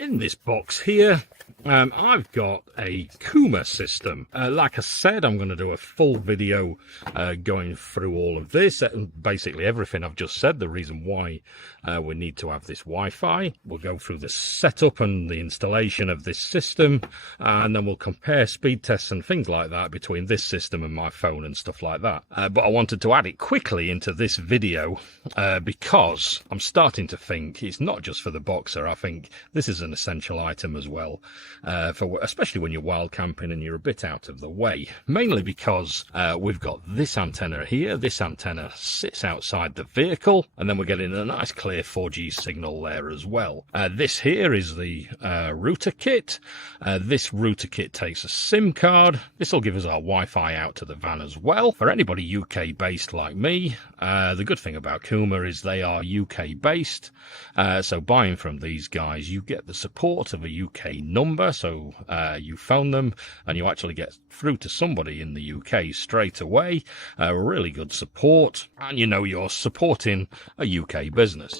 In this box here, I've got a KUMA system. Like I said, I'm going to do a full video going through all of this, and basically everything I've just said, the reason why we need to have this Wi-Fi. We'll go through the setup and the installation of this system, and then we'll compare speed tests and things like that between this system and my phone and stuff like that. But I wanted to add it quickly into this video because I'm starting to think it's not just for the Boxer. I think this is an essential item as well, especially when you're wild camping and you're a bit out of the way. Mainly because we've got this antenna here. This antenna sits outside the vehicle, and then we're getting a nice clear 4G signal there as well. This here is the router kit. This router kit takes a SIM card. This will give us our Wi-Fi out to the van as well. For anybody UK based like me, the good thing about KUMA is they are UK based. So buying from these guys, you get the support of a UK number. So you phone them and you actually get through to somebody in the UK straight away. Really good support, and you know you're supporting a UK business.